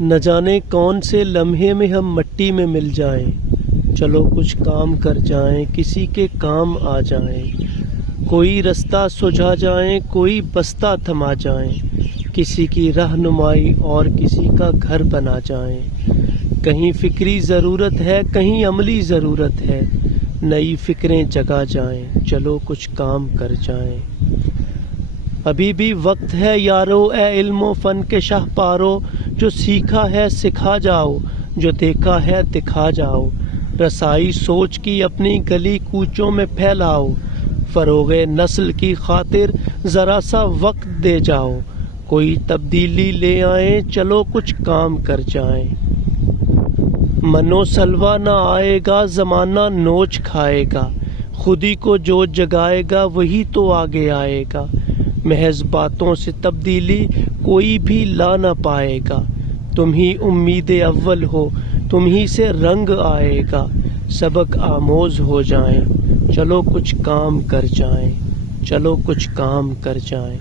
نہ جانے کون سے لمحے میں ہم مٹی میں مل جائیں، چلو کچھ کام کر جائیں، کسی کے کام آ جائیں، کوئی رستہ سجھا جائیں، کوئی بستہ تھما جائیں، کسی کی رہنمائی اور کسی کا گھر بنا جائیں۔ کہیں فکری ضرورت ہے، کہیں عملی ضرورت ہے، نئی فکریں جگا جائیں، چلو کچھ کام کر جائیں۔ ابھی بھی وقت ہے یارو، اے علم و فن کے شاہ پارو، جو سیکھا ہے سکھا جاؤ، جو دیکھا ہے دکھا جاؤ، رسائی سوچ کی اپنی گلی کوچوں میں پھیلاؤ، فروغ نسل کی خاطر ذرا سا وقت دے جاؤ، کوئی تبدیلی لے آئیں، چلو کچھ کام کر جائیں۔ منو سلوا نہ آئے گا، زمانہ نوچ کھائے گا، خودی کو جو جگائے گا وہی تو آگے آئے گا، محض باتوں سے تبدیلی کوئی بھی لا نہ پائے گا، تم ہی امید اول ہو، تم ہی سے رنگ آئے گا، سبق آموز ہو جائیں، چلو کچھ کام کر جائیں، چلو کچھ کام کر جائیں۔